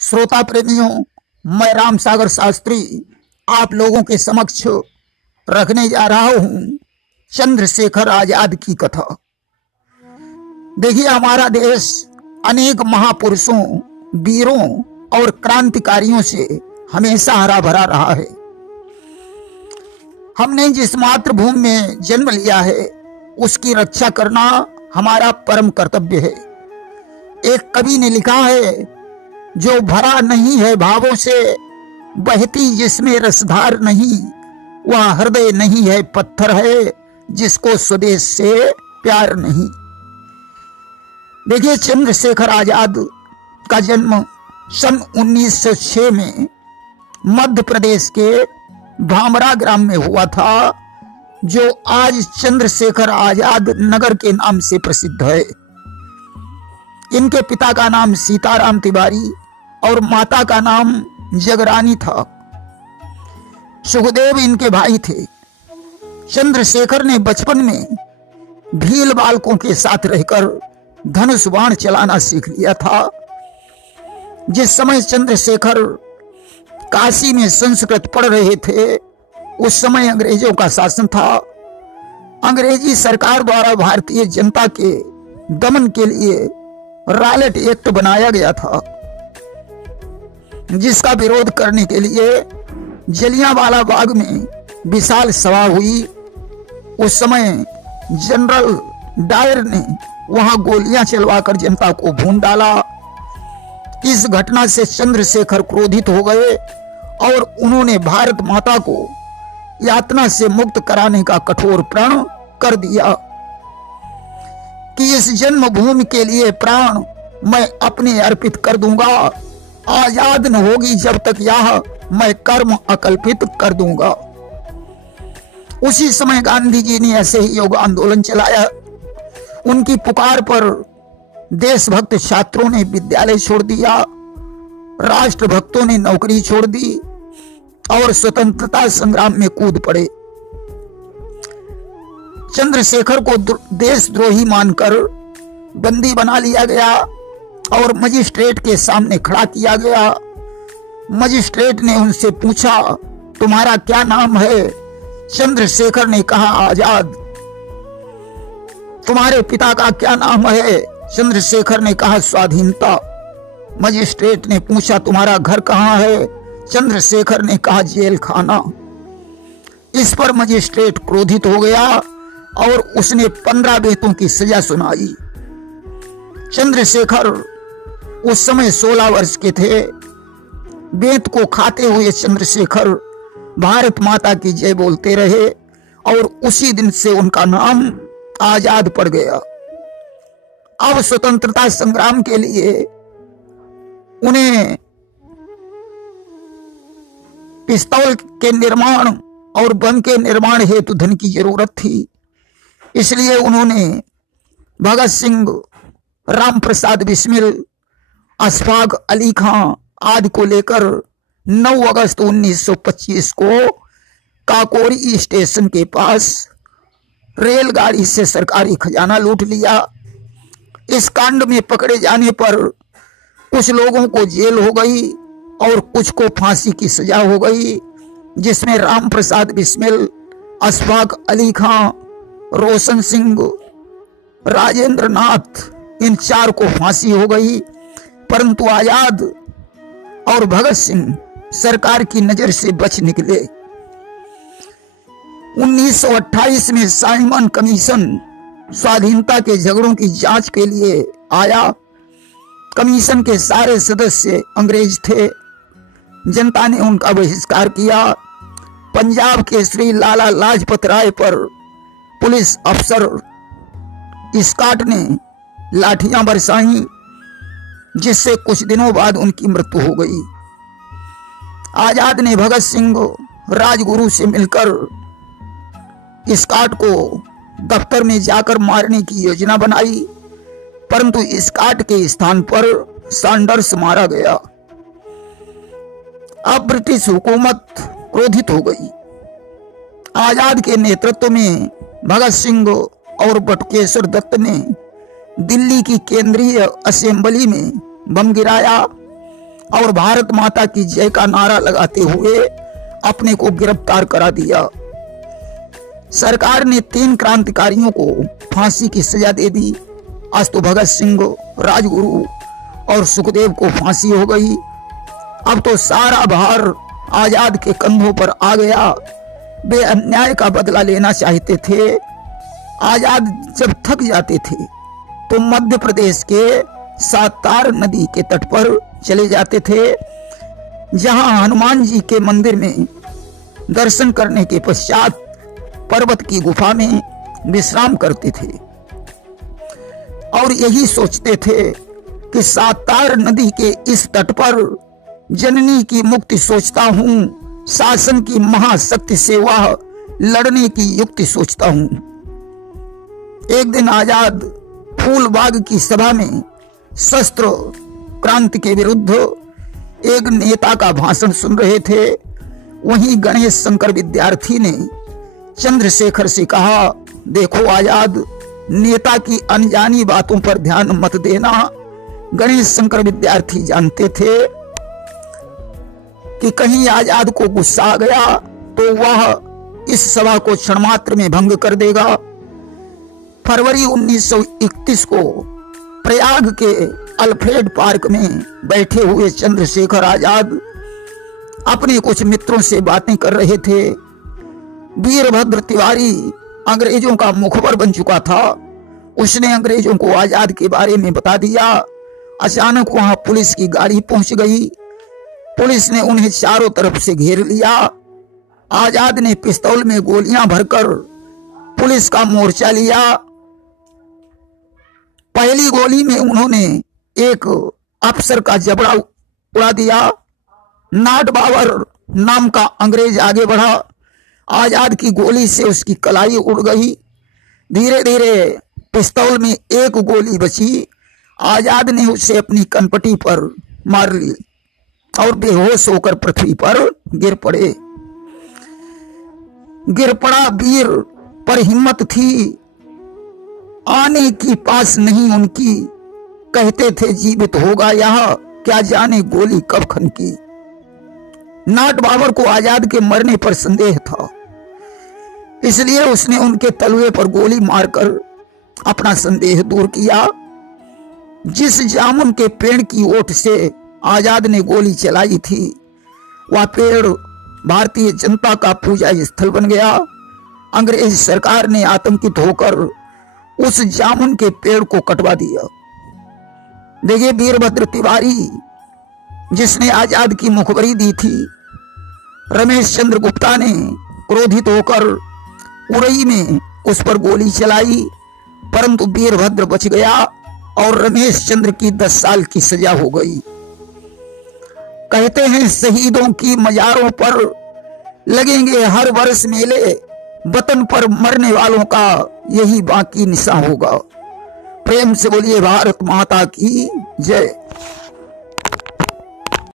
श्रोता प्रेमियों, मैं राम सागर शास्त्री आप लोगों के समक्ष रखने जा रहा हूं चंद्रशेखर आजाद की कथा। देखिए, हमारा देश अनेक महापुरुषों, वीरों और क्रांतिकारियों से हमेशा हरा भरा रहा है। हमने जिस मातृभूमि में जन्म लिया है उसकी रक्षा करना हमारा परम कर्तव्य है। एक कवि ने लिखा है, जो भरा नहीं है भावों से, बहती जिसमें रसधार नहीं, वह हृदय नहीं है पत्थर है, जिसको स्वदेश से प्यार नहीं। देखिए, चंद्रशेखर आजाद का जन्म सन 1906 में मध्य प्रदेश के भामरा ग्राम में हुआ था, जो आज चंद्रशेखर आजाद नगर के नाम से प्रसिद्ध है। इनके पिता का नाम सीताराम तिवारी और माता का नाम जगरानी था। सुखदेव इनके भाई थे। चंद्रशेखर ने बचपन में भील बालकों के साथ रहकर धनुष बाण चलाना सीख लिया था। जिस समय चंद्रशेखर काशी में संस्कृत पढ़ रहे थे, उस समय अंग्रेजों का शासन था। अंग्रेजी सरकार द्वारा भारतीय जनता के दमन के लिए रॉलेट एक्ट बनाया गया था, जिसका विरोध करने के लिए जलियांवाला बाग में विशाल सभा हुई। उस समय जनरल डायर ने वहां गोलियां चलवाकर जनता को भून डाला। इस घटना से चंद्रशेखर क्रोधित हो गए और उन्होंने भारत माता को यातना से मुक्त कराने का कठोर प्रण कर दिया कि इस जन्मभूमि के लिए प्राण मैं अपने अर्पित कर दूंगा। आजाद न होगी जब तक यह, मैं कर्म अकल्पित कर दूंगा। उसी समय गांधी जी ने ऐसे ही योग आंदोलन चलाया। उनकी पुकार पर देशभक्त छात्रों ने विद्यालय छोड़ दिया, राष्ट्रभक्तों ने नौकरी छोड़ दी और स्वतंत्रता संग्राम में कूद पड़े। चंद्रशेखर को देशद्रोही मानकर बंदी बना लिया गया और मजिस्ट्रेट के सामने खड़ा किया गया। मजिस्ट्रेट ने उनसे पूछा, तुम्हारा क्या नाम है? चंद्रशेखर ने कहा, आजाद। तुम्हारे पिता का क्या नाम है? चंद्रशेखर ने कहा, स्वाधीनता। मजिस्ट्रेट ने पूछा, तुम्हारा घर कहां है? चंद्रशेखर ने कहा, जेल खाना। इस पर मजिस्ट्रेट क्रोधित हो गया और उसने 15 बेतों की सजा सुनाई। चंद्रशेखर उस समय 16 वर्ष के थे। बेत को खाते हुए चंद्रशेखर भारत माता की जय बोलते रहे और उसी दिन से उनका नाम आजाद पड़ गया। अब स्वतंत्रता संग्राम के लिए उन्हें पिस्तौल के निर्माण और बम के निर्माण हेतु धन की जरूरत थी। इसलिए उन्होंने भगत सिंह, राम प्रसाद बिस्मिल, अशफाक अली खां आदि को लेकर 9 अगस्त 1925 को काकोरी स्टेशन के पास रेलगाड़ी से सरकारी खजाना लूट लिया। इस कांड में पकड़े जाने पर कुछ लोगों को जेल हो गई और कुछ को फांसी की सजा हो गई, जिसमें राम प्रसाद बिस्मिल, अशफाक अली खां, रोशन सिंह, राजेंद्र नाथ, इन 4 को फांसी हो गई। परंतु आजाद और भगत सिंह सरकार की नजर से बच निकले। 1928 में साइमन कमीशन स्वाधीनता के झगड़ों की जांच के लिए आया। कमीशन के सारे सदस्य अंग्रेज थे। जनता ने उनका बहिष्कार किया। पंजाब के श्री लाला लाजपत राय पर पुलिस अफसर स्कॉट ने लाठियां बरसाई, जिससे कुछ दिनों बाद उनकी मृत्यु हो गई। आजाद ने भगत सिंह, राजगुरु से मिलकर स्कॉट को दफ्तर में जाकर मारने की योजना बनाई, परंतु स्कॉट के स्थान पर सैंडर्स मारा गया। अब ब्रिटिश हुकूमत क्रोधित हो गई। आजाद के नेतृत्व में भगत सिंह और बटुकेश्वर दत्त ने दिल्ली की केंद्रीय असेंबली में बम गिराया और भारत माता की जय का नारा लगाते हुए अपने को गिरफ्तार करा दिया। सरकार ने 3 क्रांतिकारियों को फांसी की सजा दे दी। आज तो भगत सिंह, राजगुरु और सुखदेव को फांसी हो गई। अब तो सारा भार आजाद के कंधों पर आ गया। वे अन्याय का बदला लेना चाहते थे। आजाद जब थक जाते थे तो मध्य प्रदेश के सातार नदी के तट पर चले जाते थे, जहां हनुमान जी के मंदिर में दर्शन करने के पश्चात पर्वत की गुफा में विश्राम करते थे और यही सोचते थे कि सातार नदी के इस तट पर जननी की मुक्ति सोचता हूं, शासन की महाशक्ति से वह लड़ने की युक्ति सोचता हूं। एक दिन आजाद फूलबाग की सभा में शस्त्र क्रांति के विरुद्ध एक नेता का भाषण सुन रहे थे। वहीं गणेश शंकर विद्यार्थी ने चंद्रशेखर से कहा, देखो आजाद, नेता की अनजानी बातों पर ध्यान मत देना। गणेश शंकर विद्यार्थी जानते थे कि कहीं आजाद को गुस्सा आ गया तो वह इस सभा को क्षण मात्र में भंग कर देगा। फरवरी 1931 को प्रयाग के अल्फ्रेड पार्क में बैठे हुए चंद्रशेखर आजाद अपने कुछ मित्रों से बातें कर रहे थे। वीरभद्र तिवारी अंग्रेजों का मुखबर बन चुका था। उसने अंग्रेजों को आजाद के बारे में बता दिया। अचानक वहां पुलिस की गाड़ी पहुंच गई। पुलिस ने उन्हें चारों तरफ से घेर लिया। आजाद ने पिस्तौल में गोलियां भरकर पुलिस का मोर्चा लिया। पहली गोली में उन्होंने एक अफसर का जबड़ा उड़ा दिया। नाट बाबर नाम का अंग्रेज आगे बढ़ा। आजाद की गोली से उसकी कलाई उड़ गई। धीरे धीरे पिस्तौल में एक गोली बची। आजाद ने उसे अपनी कनपटी पर मार ली और बेहोश होकर पृथ्वी पर गिर पड़े। गिर पड़ा वीर, पर हिम्मत थी आने की पास नहीं उनकी। कहते थे जीवित होगा यह, क्या जाने गोली कब खनकी। नाट बाबर को आजाद के मरने पर संदेह था, इसलिए उसने उनके तलवे पर गोली मारकर अपना संदेह दूर किया। जिस जामुन के पेड़ की ओट से आजाद ने गोली चलाई थी, वह पेड़ भारतीय जनता का पूजा स्थल बन गया। अंग्रेज सरकार ने आतंकित होकर उस जामुन के पेड़ को कटवा दिया। देखिए, वीरभद्र तिवारी जिसने आजाद की मुखबरी दी थी, रमेश चंद्र गुप्ता ने क्रोधित होकर उरई में उस पर गोली चलाई, परंतु वीरभद्र बच गया और रमेश चंद्र की 10 साल की सजा हो गई। कहते हैं शहीदों की मजारों पर लगेंगे हर वर्ष मेले, वतन पर मरने वालों का यही बाकी निशा होगा। प्रेम से बोलिए भारत माता की जय।